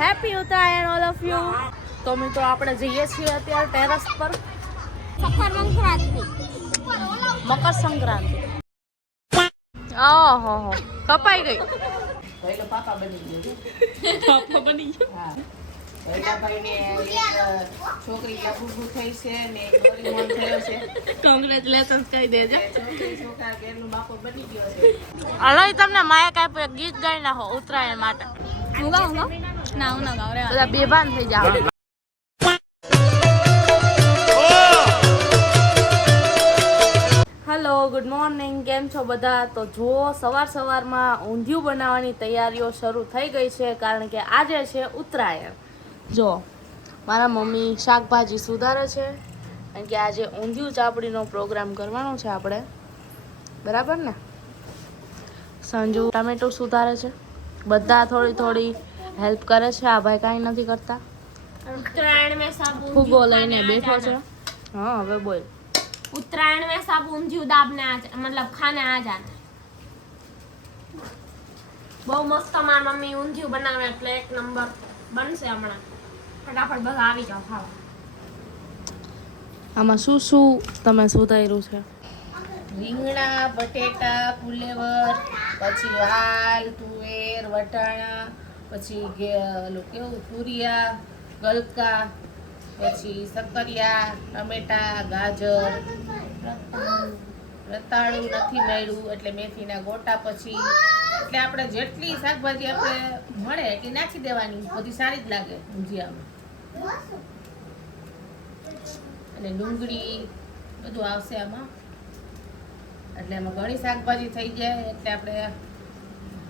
Happy Uttarayan all of you. તો મિત્રો આપણે જઈએ છીએ અત્યારે ટેરેસ પર. મકર સંક્રાંતિ. ઓહો કપાઈ ગઈ. પાપા બની ગયો. પાપા બની ગયો. હા ભાઈને છોકરી લબુબુ થઈ છે ને ડોરીમોન થયો છે. કોંગ્રેચ્યુલેશન્સ કહી દેજો. છોકરા ઘરનો બાપો બની ગયો છે. અલય તમને માયક આપ્યું એક ગીત ગાઈ નાખો ઉત્તરાયણ માટે. હું ગાઉં ના હું ના ગાઉં રે. બધા બેભાન થઈ જાવ. હેલો ગુડ મોર્નિંગ, કેમ છો બધા? તો જો સવારમાં ઊંધિયું બનાવવાની તૈયારીઓ શરૂ થઈ ગઈ છે, કારણ કે આજે છે ઉત્તરાયણ. જો મારા મમ્મી શાકભાજી સુધારે છે, કારણ કે આજે ઊંધિયું ચાપડીનો પ્રોગ્રામ કરવાનો છે આપણે, બરાબર ને? સંજુ ટામેટું સુધારે છે, બધા થોડી થોડી હેલ્પ કરે છે. આ ભાઈ કાંઈ નથી કરતા, उत्तरायण में सब ફૂગો લઈને બેઠો છે. હા હવે બોલ. उत्तरायण में सब ऊंधिયું दाबने मतलब खाने आ जाना. બહુ મસ્ત મારી મમ્મી ઊંધિયું બનાવે એટલે એક નંબર બનશે. હમણાં ફટાફટ બધા આવી જાવ ખાવા. આમાં શું શું તમે સુધાર્યું છે? રીંગણા, બટેટા, ફુલેવર, પછી વાલ, તુવેર, વટાણા, પછી કેવું તુરિયા, ગલકા, પછી સક્કરિયા, ટમેટા, ગાજર, રતાળું નથી મળ્યું એટલે મેથીના ગોટા, પછી એટલે આપણે જેટલી શાકભાજી આપણે મળે એટલી નાખી દેવાની. બધી સારી જ લાગે ઊંધિયામાં. અને ડુંગળી બધું આવશે આમાં, એટલે એમાં ઘણી શાકભાજી થઈ જાય. એટલે આપણે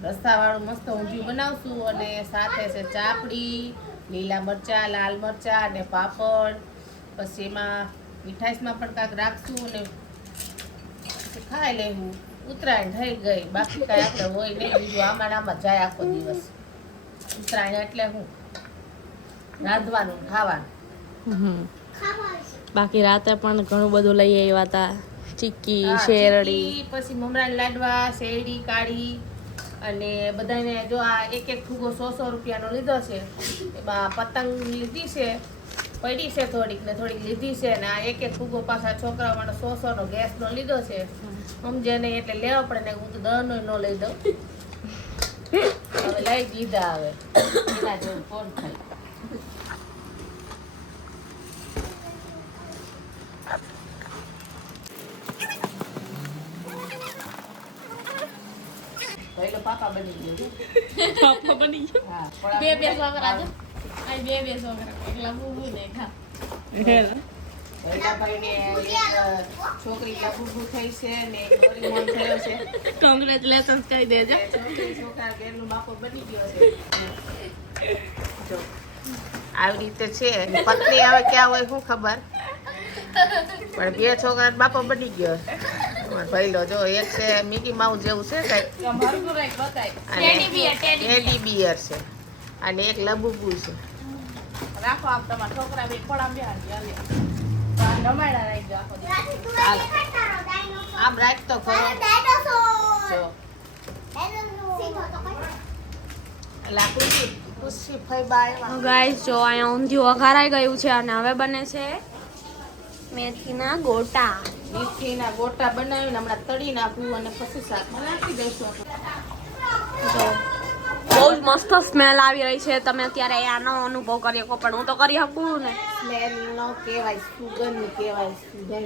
રસાવાળું મસ્ત ઊંધિયું બનાવશું. અને સાથે છે ચાપડી, લીલા મરચાં, લાલ મરચાં અને પાપડ. પછી એમાં મીઠાઈસમાં પણ કાંઈક રાખશું અને પછી ખાઈ લેવું. ઉત્તરાયણ થઈ ગઈ, બાકી કાંઈ આપણે હોય નહીં. બીજું આમાં જાય આખો દિવસ. ઉત્તરાયણ એટલે હું રાંધવાનું ખાવાનું. બાકી રાતે પણ ઘણું બધું લઈ આવ્યા હતા, ચીક્કી, શેરડી, પછી મમરાના લાડવા, શેરડી, કાળી, અને બધાને જો આ એક એક ફૂગો 100 રૂપિયાનો લીધો છે. એમાં પતંગ લીધી છે, પડી છે થોડીક ને થોડીક લીધી છે. ને આ એક એક ફૂગો પાછા છોકરાઓ માટે 100 નો ગેસનો લીધો છે. સમજે નહીં એટલે લેવા પડે ને. હું તો 10 નો ન લઈ દઉં, હવે લઈ દીધા. હવે એના જેવું કોણ થાય? પહેલો પાપા બની ગયો. પાપા બની ગયો. હા, બે છોકરા છે. આ બે છોકરા એકલા બુબુ ને ખા. ભાઈને છોકરી લબુબુ થઈ છે ને ડોરીમોન થયો છે. કોંગ્રેચ્યુલેશન્સ કહી દેજો. છોકરા ઘરનો બાપો બની ગયો છે. જો આવી રીતે છે. પત્ની આવે ક્યાં હોય શું ખબર, પણ બે છોકરા બાપો બની ગયો. પહેલો જો એક છે મિકી માઉસ જેવું છે કઈક, ટેડી બિયર છે, અને એક લબુબુ છે. રાખો આમ તમારા છોકરા બે ખોળામ આમ રાખતો ખરો. જો ગાઈસ જો અહીંયા ઊંધિયું વઘારાઈ ગયું છે અને હવે બને છે મેથીના ગોટા. મેથીના ગોટા બનાવીને હમણાં તળી નાખવું અને પછી શાકમાં નાખી દઈશું. જો બહુ જ મસ્ત સ્મેલ આવી રહી છે. તમે અત્યારે આનો અનુભવ કરી શકો, પણ હું તો કરી શકું ને. સ્મેલ નો કહેવાય, સુગંધ કહેવાય. સુગંધ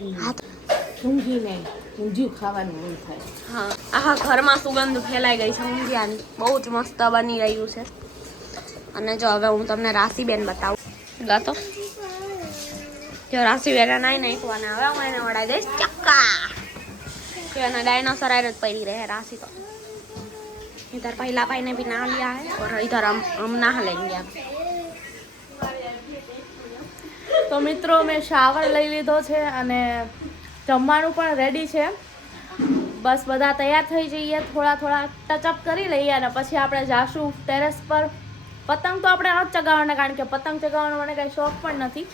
ઊંઘીને ઊંધિયું ખાવાનું મન થાય. હા, આખા ઘરમાં સુગંધ ફેલાઈ ગઈ છે ઊંધિયાની. બહુ જ મસ્ત બની રહ્યું છે. અને જો હવે હું તમને રાશિબેન બતાવું. ગાતો જો રાશિબેન નાઈ નાખવાને હવે હું એને વડાઈ દઈશ ચક્કા. તો એને डायनासोर आए पड़ी रहे राशि तो इधर पहला भाई ने भी ना लिया है और इधर हम नहा लेंगे अब. તો મિત્રો મેં શાવર લઈ લીધો છે અને જમવાનું પણ રેડી છે. બસ બધા તૈયાર થઈ જઈએ, થોડા ટચઅપ કરી લઈએ અને પછી આપણે જાશું ટેરેસ પર. પતંગ તો આપણે નથી ચગાવવાના, કારણ કે પતંગ ચગાવવાનો મને કાંઈ શોખ પણ નથી,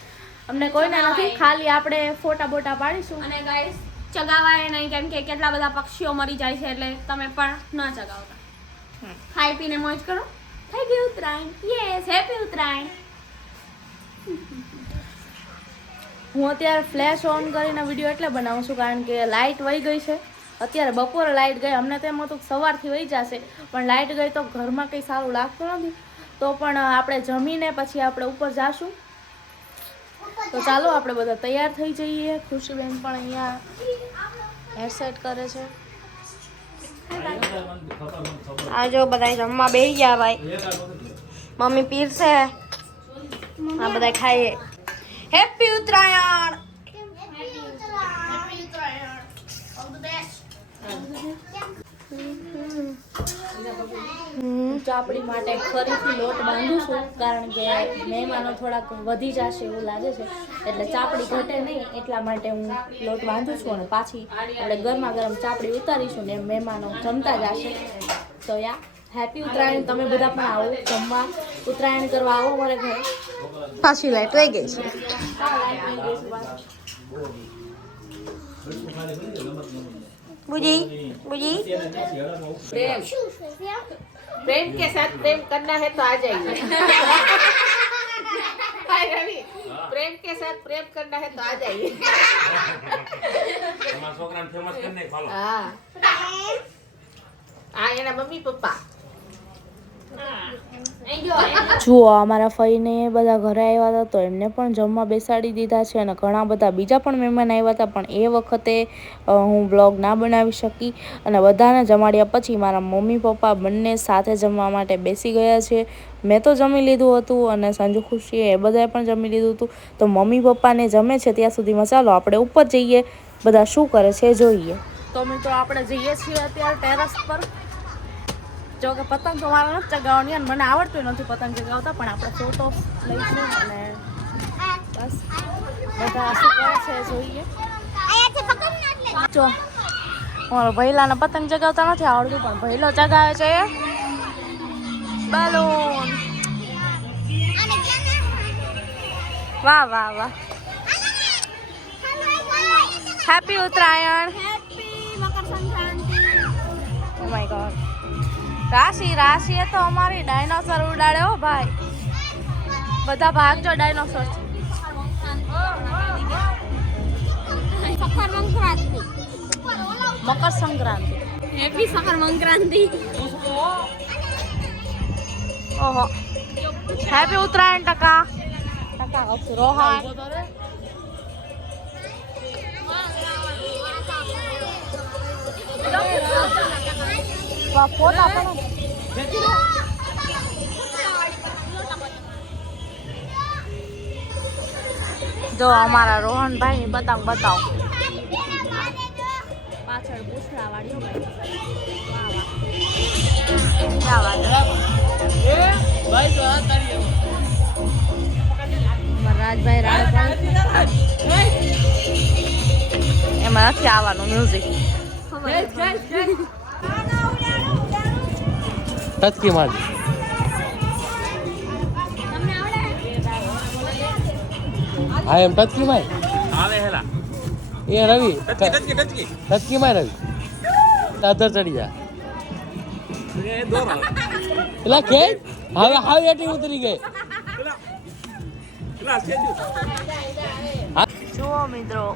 અમને કોઈને નથી. ખાલી આપણે ફોટા બોટા પાડીશું. અને ગાઈસ ચગાવાય નહીં, કેમ કે કેટલા બધા પક્ષીઓ મરી જાય છે, એટલે તમે પણ ન ચગાવતા. ખાઈ પીને મોજ કરો. Happy Uttarayan. Yes, happy Uttarayan. હું અત્યારે ફ્લેશ ઓન કરીને વિડીયો એટલે બનાવું છું કારણ કે લાઇટ વહી ગઈ છે. અત્યારે બપોરે લાઇટ ગઈ, અમને તો એમ હતું કે સવારથી વહી જશે, પણ લાઇટ ગઈ તો ઘરમાં કંઈ સારું લાગતું નથી. તો પણ આપણે જમીને પછી આપણે ઉપર જાશું. તો ચાલો આપણે બધા તૈયાર થઈ જઈએ. ખુશીબેન પણ અહીંયા હેર સેટ કરે છે. આ જો બધા જમવા બેસી ગયા ભાઈ. મમ્મી પીરસે, આ બધા ખાઈએ. હેપી ઉત્તરાયણ. ચાપડી માટે ફરીથી લોટ બાંધું છું કારણ કે મહેમાનો થોડાક વધી જશે એવું લાગે છે, એટલે ચાપડી ઘટે નહીં એટલા માટે હું લોટ બાંધું છું. અને પાછી આપણે ગરમા ગરમ ચાપડી ઉતારીશું ને મહેમાનો જમતા જશે. તો યા હેપી ઉત્તરાયણ. તમે બધા પણ આવો જમવા, ઉત્તરાયણ કરવા આવો મારે ઘરે. પાછી લાઈટ વહી ગઈ છે. बुझी बुझी प्रेम प्रेम के साथ प्रेम करना है तो आ जाइए. हाय रवि, प्रेम के साथ प्रेम करना है तो आ जाइए. हाँ हाँ एना मम्मी पप्पा. જુઓ અમારા ફઈને બધા ઘરે આવ્યા હતા તો એમને પણ જમવા બેસાડી દીધા છે. અને ઘણા બધા બીજા પણ મહેમાન આવ્યા હતા, પણ એ વખતે હું બ્લોગ ના બનાવી શકી. અને બધાને જમાડ્યા પછી મારા મમ્મી પપ્પા બંને સાથે જમવા માટે બેસી ગયા છે. મેં તો જમી લીધું હતું અને સંજુ ખુશીએ એ બધાએ પણ જમી લીધું હતું. તો મમ્મી પપ્પાને જમે છે ત્યાં સુધીમાં ચાલો આપણે ઉપર જઈએ, બધા શું કરે છે જોઈએ. તો મિત્રો આપણે જઈએ છીએ અત્યારે ટેરેસ પર. જો કે પતંગ તો મારે નથી ચગાવવાની અને મને આવડતું નથી પતંગ ચગાવતા, પણ આપણે ફોટો લઈશું અને બસ બધા શું કરે છે જોઈએ. જો મારો ભૈલાને પતંગ ચગાવતા નથી આવડતું, પણ ભૈલો ચગાવે છે બલૂન. વાહ વાહ વાહ. Happy Uttarayan. Oh my god. રાશિએ તો અમારી ડાયનોસર ઉડાડે હો ભાઈ. બધા ભાગજો ડાયનોસર છે. મકર સંક્રાંતિ. હેપી મકર સંક્રાંતિ. ઓહો. હેપી ઉત્તરાયણ ટકા રોહન. ફોટા પણ જો અમારા રોહનભાઈ ની પતંગ બતાવો. પાછળ પૂછડા વાળી રાજભાઈ એમાં નથી આવવાનું મ્યુઝિક. ટચકી માર. હા એમ ટચકી માર. આવે હેલા. એ રવિ ટચકી માર રવિ. દાદર ચડી જા. એલા કે હવે એટી ઉતરી ગઈ. જુઓ મિત્રો,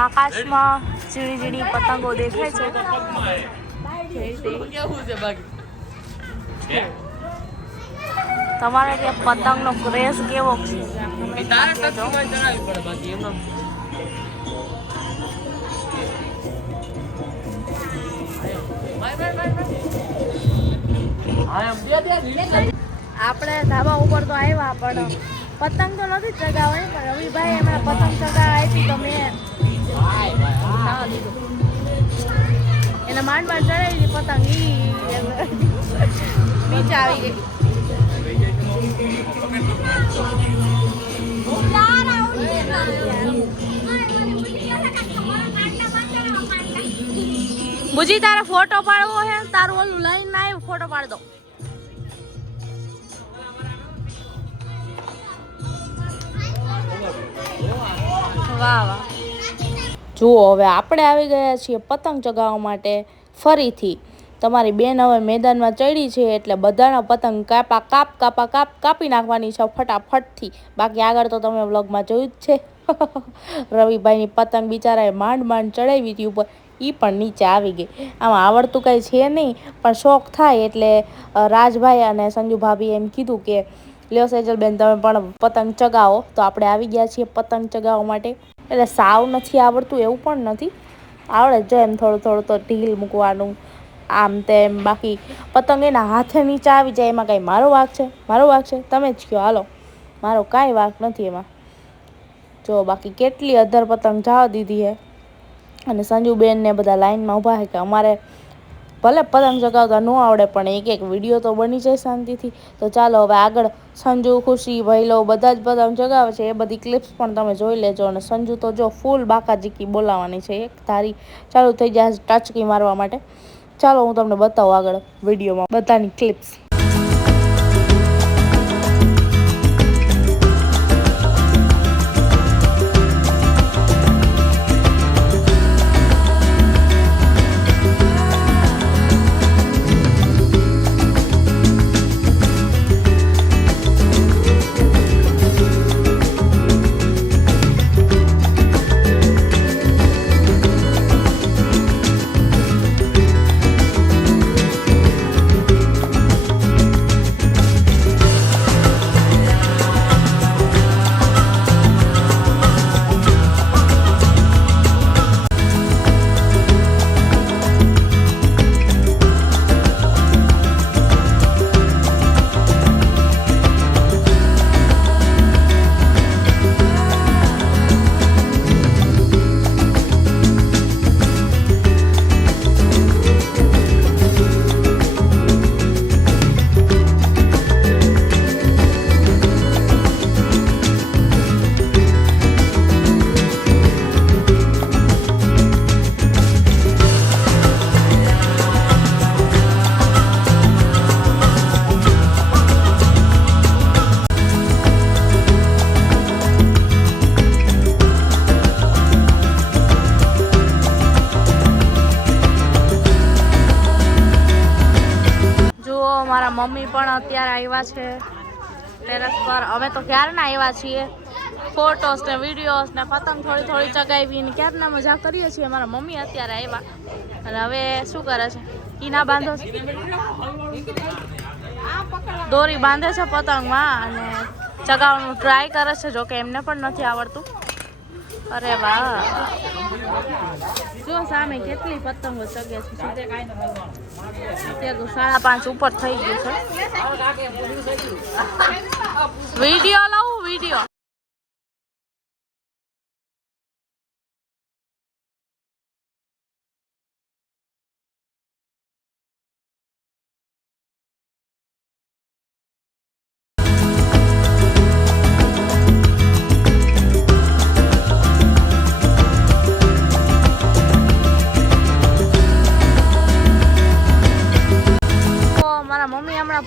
આકાશમાં ઝીણી ઝીણી પતંગો દેખાય છે. તમારે ત્યાં પતંગનો ક્રેઝ કેવો છે? આપણે ધાબા ઉપર તો આવ્યા પણ પતંગ તો નથી ચગાવવાની, પણ રવિભાઈ એમણે પતંગ ચગાવી આપી તો મેં એને માંડ ચડાવી હતી પતંગ. નીચે આવી ગઈ. બુજી તારે ફોટો પાડવો હે? તારું ઓલું લાઈન ના આવ્યું, ફોટો પાડ દો. વાહ વાહ. જુઓ હવે આપણે આવી ગયા છીએ પતંગ ચગાવવા માટે ફરીથી. તમારી બેન હવે મેદાનમાં ચડી છે એટલે બધાના પતંગ કાપી નાખવાની છે ફટાફટથી. બાકી આગળ તો તમે વ્લોગમાં જોયું જ છે. રવિભાઈની પતંગ બિચારાએ માંડ ચડાવી હતી ઉપર, એ પણ નીચે આવી ગઈ. આમાં આવડતું કંઈ છે નહીં, પણ શોખ થાય એટલે રાજભાઈ અને સંજુ ભાભી એમ કીધું કે લ્યો સેજલબેન તમે પણ પતંગ ચગાવો. તો આપણે આવી ગયા છીએ પતંગ ચગાવવા માટે. એટલે સાવ નથી આવડતું એવું પણ નથી, આવડે જ એમ થોડું તો ઢીલ મૂકવાનું આમ તેમ. બાકી પતંગ એના હાથે નીચે આવી જાય એમાં કાંઈ મારો વાંક છે? તમે જ કહો, હાલો. મારો કાંઈ વાંક નથી એમાં. જો બાકી કેટલી અધર પતંગ જવા દીધી છે. અને સંજુબેન ને બધા લાઈનમાં ઊભા છે કે અમારે ભલે પતંગ ચગાવતા ન આવડે પણ એક વિડીયો તો બની જાય શાંતિથી. તો ચાલો હવે આગળ સંજુ, ખુશી, ભૈલો બધા જ પતંગ ચગાવે છે, એ બધી ક્લિપ્સ પણ તમે જોઈ લેજો. અને સંજુ તો જો ફૂલ બાકાજીકી બોલાવવાની છે, એક ધારી ચાલુ થઈ જાય ટચકી મારવા માટે. ચાલો હું તમને બતાવું આગળ વિડીયોમાં બધાની ક્લિપ્સ. મારા મમ્મી પણ અત્યારે આવ્યા છે ટેરેસ પર. અમે તો ક્યારના આવ્યા છીએ, ફોટોસ ને વિડીયોઝ ને પતંગ થોડી ચગાવીને ક્યારના મજા કરીએ છીએ. મારા મમ્મી અત્યારે આવ્યા અને હવે શું કરે છે, ઈના બાંધો છે, દોરી બાંધે છે પતંગમાં અને ચગાવવાનું ટ્રાય કરે છે. જોકે એમને પણ નથી આવડતું. અરે વાહ, જો સામે કેટલી પતંગો ચગે છે. અત્યારે તો 5:30 ઉપર થઈ ગયું છે. વિડીયો લાવું વિડીયો.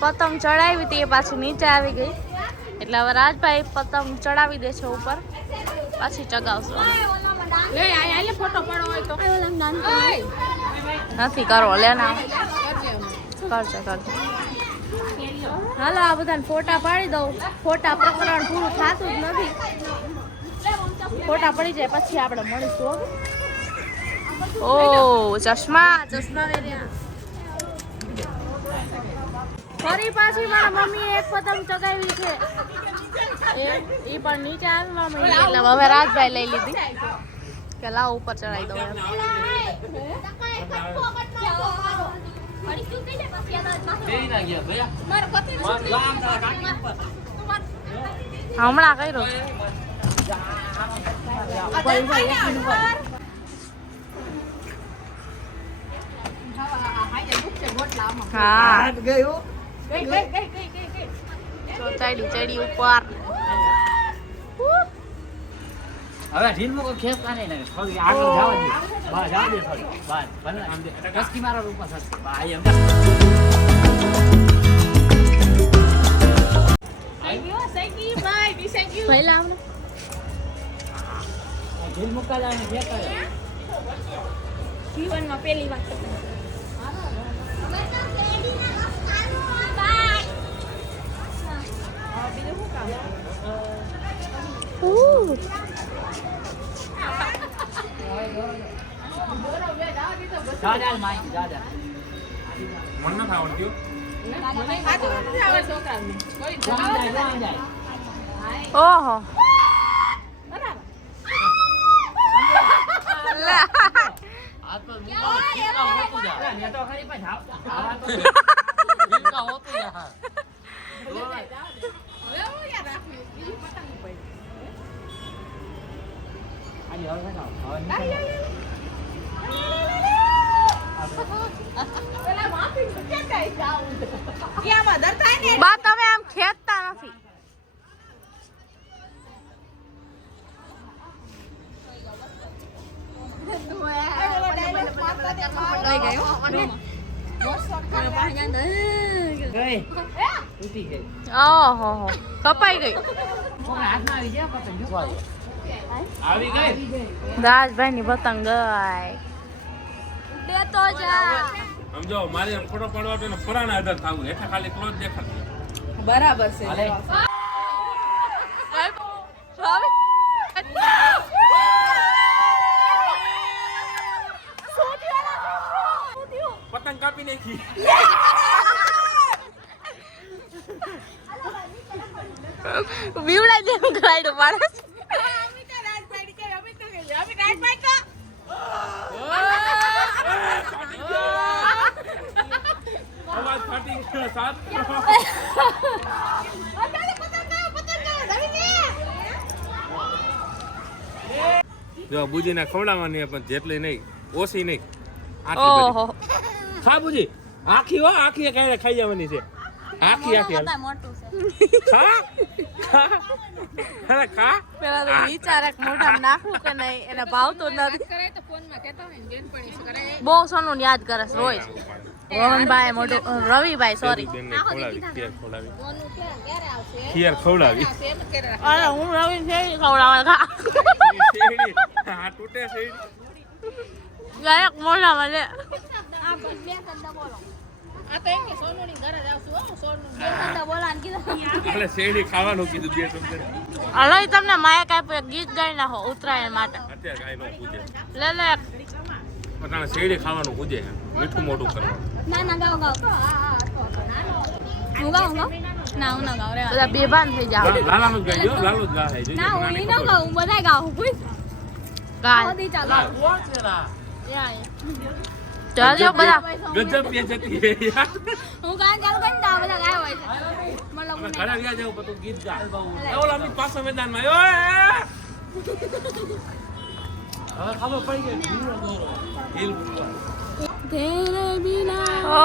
પતંગ ચડાવી હતી એ પાછી નીચે આવી ગઈ એટલે હવે રાજભાઈ પતંગ ચડાવી દે છે ઉપર, પાછી ચગાવશું. નથી કરવો, લે ના કરશે. હાલો આ બધાને ફોટા પાડી દઉં. ફોટા પ્રકરણ પૂરું થતું જ નથી. ફોટા પડી જાય પછી આપણે મળીશું. ઓ ચશ્મા ફરી પાછી મારા મમ્મીએ એક પતંગ ચગાવી છે, એ પણ નીચે આવી મમ્મી. એટલે હવે રાજભાઈ લઈ લીધી કે લાવ ઉપર ચડાવી દઉં એમ. હમણાં કર્યો હા ચડી ઉપર. હવે ઢીલ મૂકો, ખેંચતા નહીં ને થોડી આગળ જવા દે, બહાર જવા દે થોડી બહાર ભલે આમ દે ટસકી મારો ઉપર થશે ભાઈ એમ. પહેલા આપણે ઢીલ મૂકા જાય ને ખેંચતા જાય. જીવનમાં પહેલી વાર જા જા માઈ જા જા મને નથી આવડતું. ઓહો આ તો મીઠા હોતું જા ને તો ખરી પણ આવા તો મીઠા હોતું જા આજી હવે ખાઓ બા તમે આમ ખેંચતા નથી. ગઈ તૂટી ગઈ ઓહો કપાઈ ગઈ. કોના હાથમાં આવી ગયા પતંગ જો આવી ગઈ. રાજભાઈ ની પતંગ ગઈ. દેતો જા. સમજો મારે એમ ફોટો પાડવા તો પરાના આધાર થવું એટલે ખાલી ક્લોઝ દેખાડે. બરાબર છે હાલે પતંગ કાપી નાખી. બીવડા જેમ ગાડું મારે અવાજ ફાટી ગયો સાત. જો બુજીને ખવડાવવાની પણ જેટલી નહીં ઓછી નહીં. ઓહો ખા બુજી આખી હો આખી કઈ ખાઈ જવાની છે. આખી આખી મોટું છે. ખા ખા અરે ખા. પેલા તો વિચાર મોઢા નાખવું કે નહીં એને ભાવતું નથી. બહુ સોનું યાદ કરે છે રોજ. રોહનભાઈ મોઢું રવિભાઈ સોરી. બેનને ખવડાવી ખીર ખવડાવી. અરે હું રવિ છે ખવડાવવા ખા શેરડી. આ તૂટે શેરડી. ગાયક મોઢામાં લે. એટલે શેરડી ખાવાનું કીધું બે શબ્દ. અલય તમને માયા કાંઈ એક ગીત ગાઈ નાખો ઉત્તરાયણ માટે. અત્યારે કાંઈ ન પૂજે. લે લે પણ શેરડી ખાવાનું પૂજે મીઠું મોઢું કરવાનું. ના ના ગાવ ગાવ. હું ગાવ ગાવ. ના હું ના ગાવ રે. બધા બેભાન થઈ જાવ. લાલાનું જ ગાઈ લાલો જ ગાય ના હું ઈ ના ગાવ હું બધાય ગાવ હું પૂછ. ગાય બધી ચાલો. ચાલજો બધા. ગજબ બે જતી હે યાર. હું ગાન ચાલુ કરીને તો આ બધા ગાય હોય છે. મતલબ અમે ઘરે ગયા જાવ પછી ગીત ગા. ઓલા અમી પાછા મેદાનમાં ઓય હવે ખબર પડી ગઈ હિલ તેરે બિના ઓ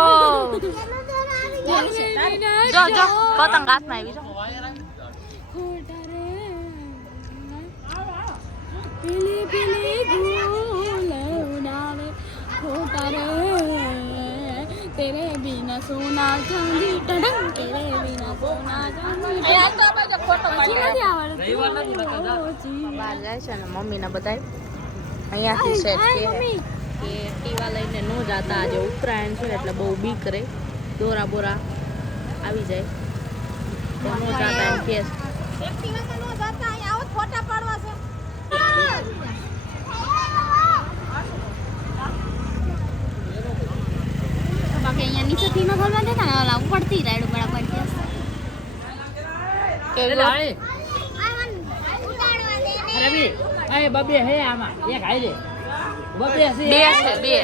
જો જો પતંગ હાથમાં આવી જો. ખોટા રે પીલી પીલી ભૂલ ઉડાવે ખોટા રે તેરે બિના સોના ચાંદી ટડંગ તેરે બિના સોના ચાંદી યાર તો આપણે ફોટો પાડી નથી આવડતું રવિવાર નથી બતા જા બહાર જાય છે ને મમ્મીને બધાય અહીંયાથી સેટ કે ટીવા લઈને ન જાતા. આજે ઉત્તરાયણ છે એટલે બહુ બીક રહે. દોરા બોરા આવી જાય તો ન જાતા એમ કે એક્ટિવામાં નો જાતા અહીં આવો ફોટા પાડવા છે બાકી અહીંયા નીચેથી ન ખોલવા દેતા ને ઓલા ઉપરથી રાઈડ બરાબર છે એટલે આય રવિ એ બબે હે આમાં એક હાઈ લે બબે છે બે છે બે.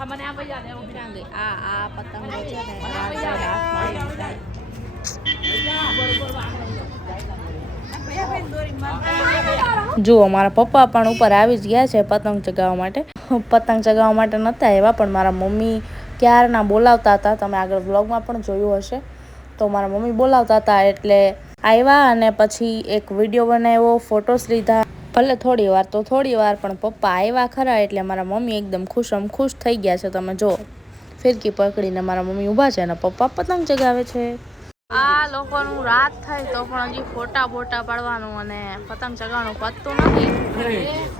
આ મને આ બજા દે હું બિરાંગ ગઈ આ પતંગો છે ને રાજાના હાથમાં આવી જાય. જુઓ મારા પપ્પા પણ ઉપર આવી જ ગયા છે પતંગ ચગાવવા માટે. પતંગ ચગાવવા માટે નહોતા આવ્યા પણ મારા મમ્મી ક્યારના બોલાવતા હતા. તમે આગળ વ્લોગમાં પણ જોયું હશે. તો મારા મમ્મી બોલાવતા હતા એટલે આવ્યા અને પછી એક વિડીયો બનાવ્યો, ફોટોસ લીધા. ભલે થોડી વાર પણ પપ્પા આવ્યા ખરા એટલે મારા મમ્મી એકદમ ખુશ થઈ ગયા છે. તમે જો ફિરકી પકડીને મારા મમ્મી ઊભા છે અને પપ્પા પતંગ ચગાવે છે. આ લોકોનું રાત થાય તો પણ હજી ફોટા બોટા પાડવાનું અને પતંગ ચગાવવાનું પતતું નથી.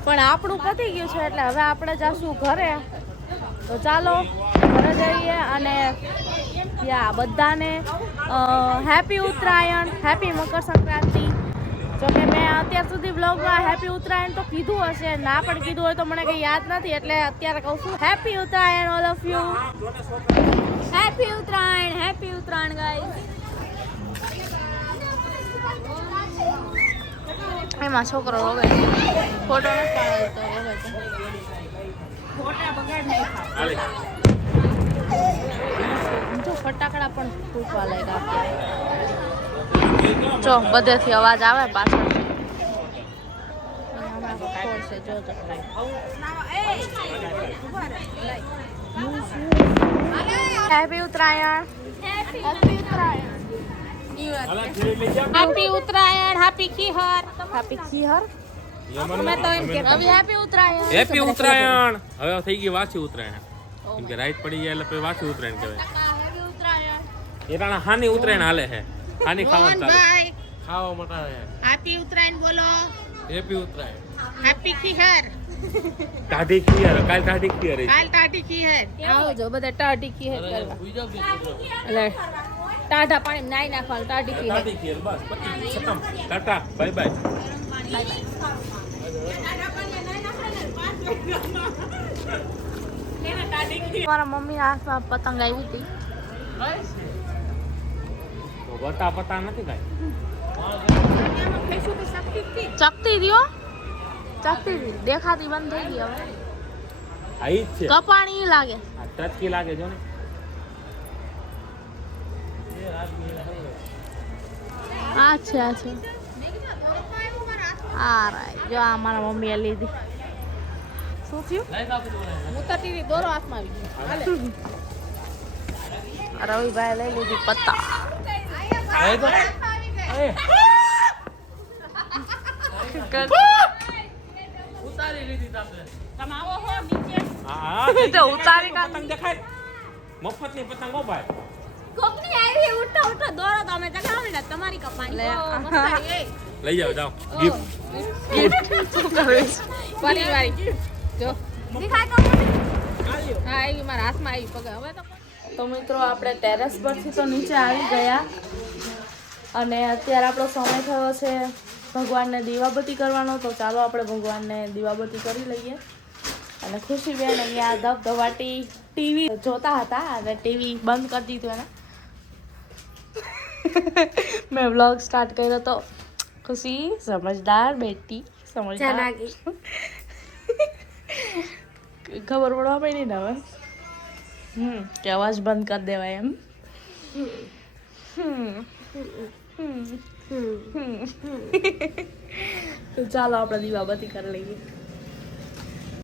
પણ આપણું પતી ગયું છે એટલે હવે આપણે જાશું ઘરે. તો ચાલો ઘરે જઈએ અને બધાને હેપી ઉત્તરાયણ, હેપી મકર સંક્રાંતિ. જોકે મેં અત્યાર સુધી વ્લોગમાં હેપી ઉત્તરાયણ તો કીધું હશે, ના પણ કીધું હોય તો મને કંઈ યાદ નથી, એટલે અત્યારે કહું છું happy Uttarayan all of you. Happy Uttarayan guys. એમાં છોકરો રોવે છે, ફોટો નથી પાડતો, રોવે છે. હાલે. જો ફટાકડા પણ ફૂટવા લાગ્યા અત્યારે. જો બધેથી અવાજ આવે પાછળ. Happy Uttarayan. Happy Uttarayan, happy ખીહર. હેપી ખીહર. અમે તો એમ કે રવિ હેપી ઉત્તરાયણ. હેપી ઉત્તરાયણ. હવે થઈ ગઈ વાસી ઉત્તરાયણ. કેમ કે રાઈટ પડી જાય એટલે પછી વાસી ઉત્તરાયણ કહેવાય. હેપી ઉત્તરાયણ. એટાણા હાની ઉત્તરાયણ હાલે છે. હાની ખાવાનું ચાલે. મોહનભાઈ ખાવા મોટા હેપી ઉત્તરાયણ બોલો. હેપી ઉત્તરાયણ. હેપી ખીહર. ટાઢી ખીયર, કાલ ટાઢી ખીયર રહી. કાલ ટાટી ખીહર. આવજો બધા ટાઢી ખીહર કરવા. એટલે ટાઢા પાણી નાઈ નાખવાનું ટાઢી ખીહર. ટાઢી ખીયર બસ પતી ખતમ. Tata bye bye. મારા મમ્મીના હાથમાં પતંગ આવી હતી. તો બટા પતા નથી કાઈ. ચકતી દ્યો, ચકતી દેખાતી બંધ થઈ ગઈ હવે. આ ઈ જ છે. કપાણી લાગે. આ ટચકી લાગે જો ને. આ છે આ રાય જો આ મારા મમ્મીએ લીધી. શું થયું? ઉતરતી દોરો હાથમાં આવી ગયો. રવિભાઈ લઈ લીધી પત્તા. હા તો ઉતારી કાઢ. પતંગ દેખાય. મફતની પતંગ હો ભાઈ. કોકની આવી ઉઠો દોરો તમે ચગાવી ને તમારી કપાની. લઈ જાઓ જાઓ. ગિફ્ટ. શું કરીશ? પરિવારી જો દેખાય તો હા આવી મારા હાથમાં આવી પગે હવે તો મિત્રો આપણે ટેરેસ પરથી તો નીચે આવી ગયા અને અત્યારે આપણો સમય થયો છે ભગવાનને દીવાબત્તી કરવાનો. તો ચાલો આપણે ભગવાનને દીવાબત્તી કરી લઈએ. અને ખુશીબેન અહીંયા ધબધબાટી ટીવી જોતા હતા અને ટીવી બંધ કરી દીધું એને. મેં વ્લોગ સ્ટાર્ટ કર્યો તો. ખુશી સમજદાર બેટી, સમજદાર. ખબર પડવા પડી ને હવે કે અવાજ બંધ કરી દેવાય એમ. તો ચાલો આપણે દીવાબત્તી કરી લઈએ.